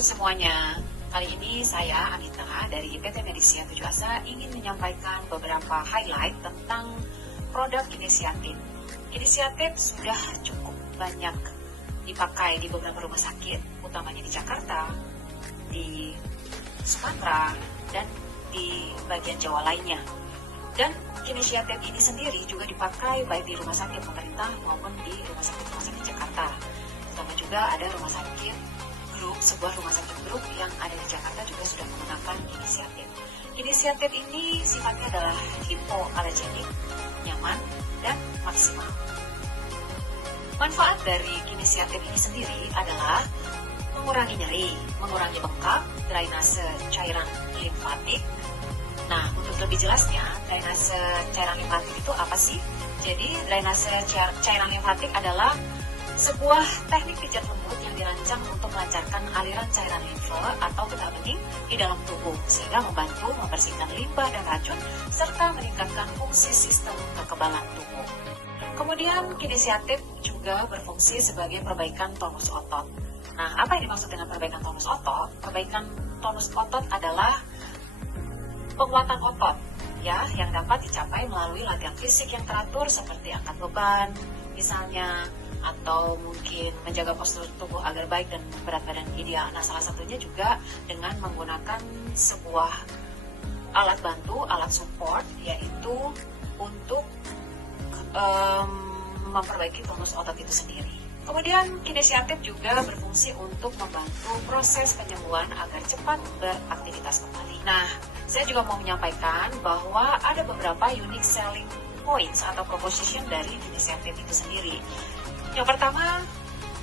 semuanya, kali ini saya Anita dari PT Medisia Tujuh Asa ingin menyampaikan beberapa highlight tentang produk inisiatif. Inisiatif sudah cukup banyak dipakai di beberapa rumah sakit, utamanya di Jakarta, di Sumatera, dan di bagian Jawa lainnya. Dan inisiatif ini sendiri juga dipakai baik di rumah sakit pemerintah maupun di rumah sakit Jakarta. Sama juga ada rumah sakit grup, sebuah rumah sakit grup yang ada di Jakarta juga sudah menggunakan inisiatif. Inisiatif ini sifatnya adalah hipoalergenik, nyaman, dan maksimal. Manfaat dari inisiatif ini sendiri adalah mengurangi nyeri, mengurangi bengkak, drainase cairan limfatik. Nah, untuk lebih jelasnya, drainase cairan limfatik itu apa sih? Jadi, drainase cairan limfatik adalah sebuah teknik pijat lembut yang dirancang untuk melancarkan aliran cairan limfe atau getah bening di dalam tubuh, sehingga membantu membersihkan limbah dan racun, serta meningkatkan fungsi sistem kekebalan tubuh. Kemudian, inisiatif juga berfungsi sebagai perbaikan tonus otot. Nah, apa yang dimaksud dengan perbaikan tonus otot? Perbaikan tonus otot adalah penguatan otot, ya, yang dapat dicapai melalui latihan fisik yang teratur seperti angkat beban, misalnya, atau mungkin menjaga postur tubuh agar baik dan berat badan ideal. Nah, salah satunya juga dengan menggunakan sebuah alat bantu, alat support, yaitu untuk memperbaiki tonus otot itu sendiri. Kemudian, inisiatif juga berfungsi untuk membantu proses penyembuhan agar cepat beraktivitas kembali. Nah, saya juga mau menyampaikan bahwa ada beberapa unique selling points atau proposition dari inisiatif itu sendiri. Yang pertama,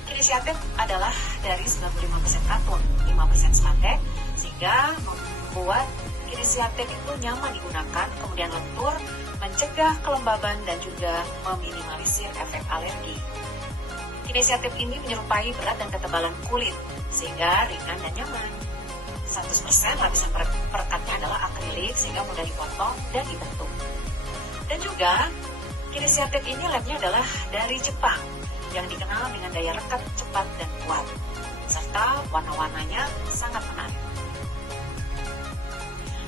inisiatif adalah dari 95% katun, 5% spandex, sehingga membuat inisiatif itu nyaman digunakan, kemudian lentur, mencegah kelembaban, dan juga meminimalisir efek alergi. Inisiatif ini menyerupai berat dan ketebalan kulit, sehingga ringan dan nyaman. 100% lapisan perekatnya adalah akrilik, sehingga mudah dipotong dan dibentuk. Dan juga, inisiatif ini lemnya adalah dari Jepang, yang dikenal dengan daya rekat cepat dan kuat, serta warna-warnanya sangat menarik.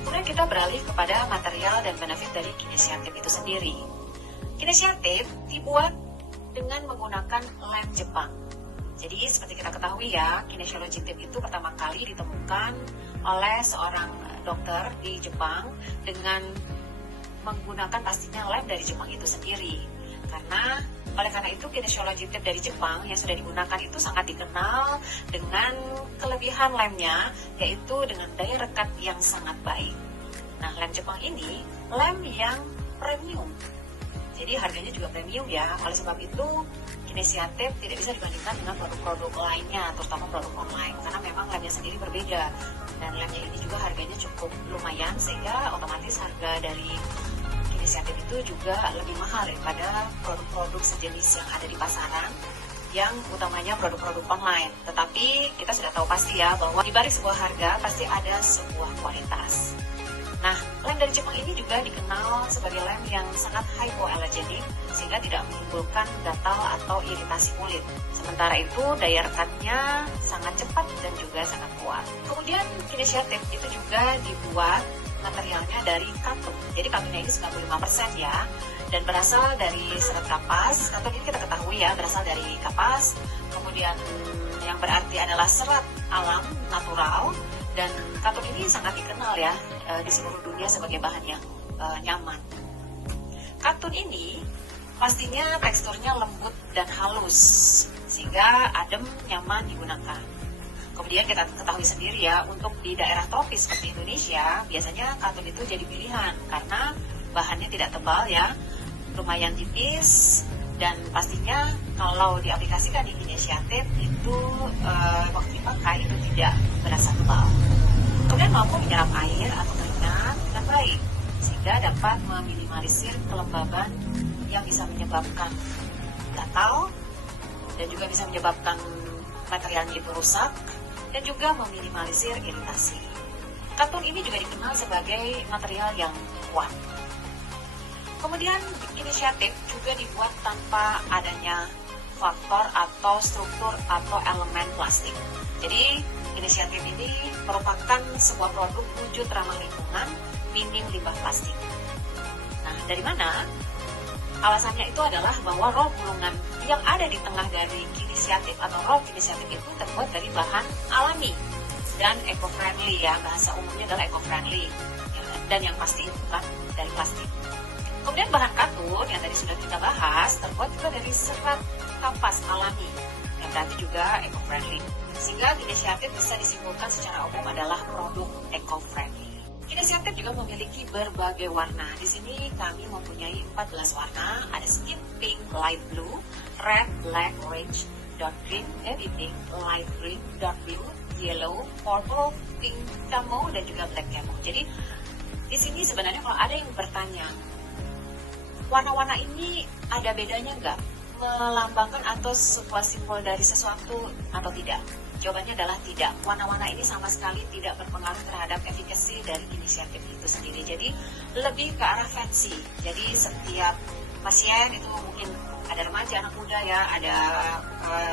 Kemudian kita beralih kepada material dan benefit dari inisiatif itu sendiri. Inisiatif dibuat dengan menggunakan lem Jepang. Jadi seperti kita ketahui ya, kinesiologi tip itu pertama kali ditemukan oleh seorang dokter di Jepang dengan menggunakan pastinya lem dari Jepang itu sendiri. Oleh karena itu, kinesiologi tip dari Jepang yang sudah digunakan itu sangat dikenal dengan kelebihan lemnya, yaitu dengan daya rekat yang sangat baik. Nah, lem Jepang ini lem yang premium. Jadi harganya juga premium ya. Oleh sebab itu, inisiatif tidak bisa dibandingkan dengan produk-produk lainnya, terutama produk online, karena memang lemnya sendiri berbeda. Dan lemnya ini juga harganya cukup lumayan, sehingga otomatis harga dari inisiatif itu juga lebih mahal daripada produk-produk sejenis yang ada di pasaran, yang utamanya produk-produk online. Tetapi kita sudah tahu pasti ya, bahwa di balik sebuah harga pasti ada sebuah kualitas. Nah, lem dari Jepang ini juga dikenal sebagai lem yang sangat hypoallergenic, sehingga tidak menimbulkan gatal atau iritasi kulit. Sementara itu, daya rekatnya sangat cepat dan juga sangat kuat. Kemudian, inisiatif itu juga dibuat materialnya dari katun. Jadi katunnya ini 95% ya, dan berasal dari serat kapas. Katun ini kita ketahui ya, berasal dari kapas. Kemudian yang berarti adalah serat alam natural, dan katun ini sangat dikenal ya di seluruh dunia sebagai bahan yang nyaman. Katun ini pastinya teksturnya lembut dan halus, sehingga adem, nyaman digunakan. Kemudian kita ketahui sendiri ya, untuk di daerah tropis seperti Indonesia, biasanya katun itu jadi pilihan karena bahannya tidak tebal ya, lumayan tipis, dan pastinya kalau diaplikasikan di inisiatif itu waktu dipakai itu tidak berasa tebal. Kemudian mampu menyerap air atau keringat dengan baik, sehingga dapat meminimalisir kelembaban yang bisa menyebabkan gatal, dan juga bisa menyebabkan materialnya itu rusak, dan juga meminimalisir iritasi. Katun ini juga dikenal sebagai material yang kuat. Kemudian inisiatif juga dibuat tanpa adanya faktor atau struktur atau elemen plastik. Jadi inisiatif merupakan sebuah produk wujud ramah lingkungan, minim limbah plastik. Nah, dari mana? Alasannya itu adalah bahwa rol gulungan yang ada di tengah dari kinesiatif atau rol kinesiatif itu terbuat dari bahan alami dan eco-friendly ya, bahasa umumnya adalah eco-friendly ya, dan yang pasti itu bukan dari plastik. Kemudian bahan katun yang tadi sudah kita bahas terbuat juga dari serat kapas alami yang berarti juga eco-friendly, sehingga kinesiatif bisa disimpulkan secara umum adalah produk eco-friendly. Kinesiatif juga memiliki berbagai warna. Di sini kami mempunyai 14 warna. Ada skin pink, light blue, red, black, orange, dark green, baby pink, light green, dark blue, yellow, purple, pink camo, dan juga black camo. Jadi di sini sebenarnya kalau ada yang bertanya, warna-warna ini ada bedanya nggak? Melambangkan atau sebuah simbol dari sesuatu atau tidak? Jawabannya adalah tidak. Warna-warna ini sama sekali tidak berpengaruh terhadap efikasi dari inisiatif itu sendiri. Jadi lebih ke arah fancy. Jadi setiap pasien itu mungkin ada remaja, anak muda ya, ada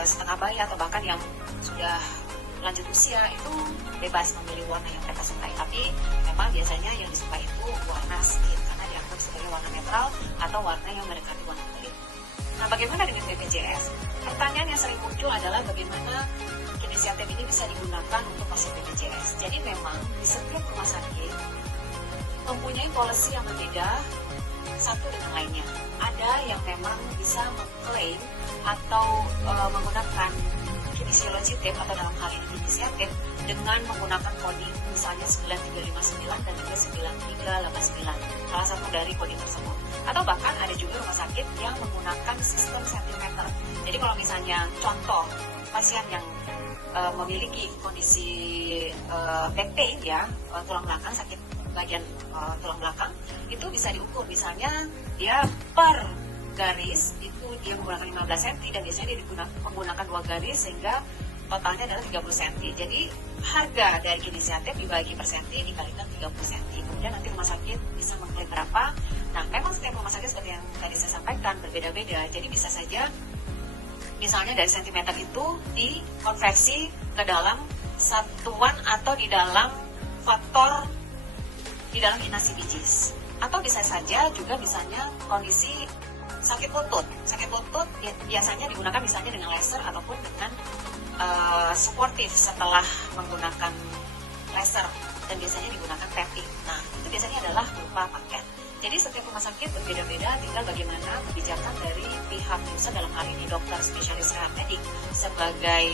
setengah bayi atau bahkan yang sudah lanjut usia itu bebas memilih warna yang mereka sukai. Tapi memang biasanya yang disukai itu warna skin karena dianggap sebagai warna netral atau warna yang mendekati warna kulit. Nah, bagaimana dengan BPJS? Pertanyaan yang sering muncul adalah bagaimana inisiatif ini bisa digunakan untuk pasien BPJS. Jadi memang di setiap rumah sakit mempunyai policy yang berbeda satu dengan lainnya. Ada yang memang bisa mengklaim atau menggunakan kinesiologi tape atau dalam hal ini inisiatif dengan menggunakan coding misalnya 9359 dan juga 9389, salah satu dari coding tersebut. Atau bahkan ada juga rumah sakit yang menggunakan sistem sentimeter. Jadi kalau misalnya contoh pasien yang memiliki kondisi back pain ya, tulang belakang, sakit bagian tulang belakang, itu bisa diukur. Misalnya dia per garis itu dia menggunakan 15 cm dan biasanya dia menggunakan 2 garis sehingga totalnya adalah 30 cm. Jadi harga dari kinesiatif dibagi per senti dikalikan 30 cm. Kemudian nanti rumah sakit bisa mengklaim berapa. Nah, memang setiap rumah sakit seperti yang tadi saya sampaikan berbeda-beda. Jadi bisa saja misalnya dari sentimeter itu dikonversi ke dalam satuan atau di dalam faktor di dalam inasi bijis. Atau bisa saja juga misalnya kondisi sakit lutut. Sakit lutut biasanya digunakan misalnya dengan laser ataupun dengan suportif setelah menggunakan laser dan biasanya digunakan tapping. Nah, itu biasanya adalah berupa paket. Jadi setiap rumah sakit berbeda-beda, tinggal bagaimana kebijakan dari pihak user dalam hal ini dokter spesialis rehab medik sebagai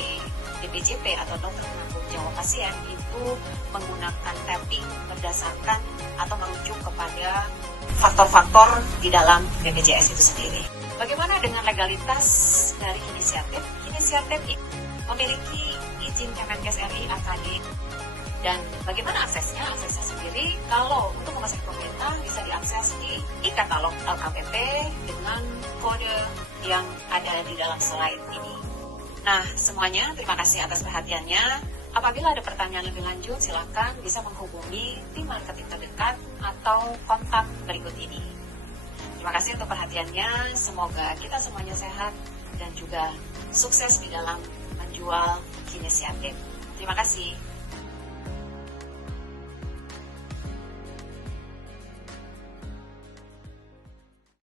DPJP atau dokter penanggung jawab pasien itu menggunakan tapping berdasarkan atau merujuk kepada faktor-faktor di dalam BPJS itu sendiri. Bagaimana dengan legalitas dari inisiatif? Inisiatif memiliki izin Kemenkes RI AKD. Dan bagaimana aksesnya? Aksesnya sendiri kalau untuk rumah sakit pemerintah bisa diakses di e-katalog LKPP dengan kode yang ada di dalam slide ini. Nah, semuanya terima kasih atas perhatiannya. Apabila ada pertanyaan lebih lanjut, silakan bisa menghubungi tim marketing terdekat atau kontak berikut ini. Terima kasih untuk perhatiannya. Semoga kita semuanya sehat dan juga sukses di dalam menjual kinesiatif. Terima kasih.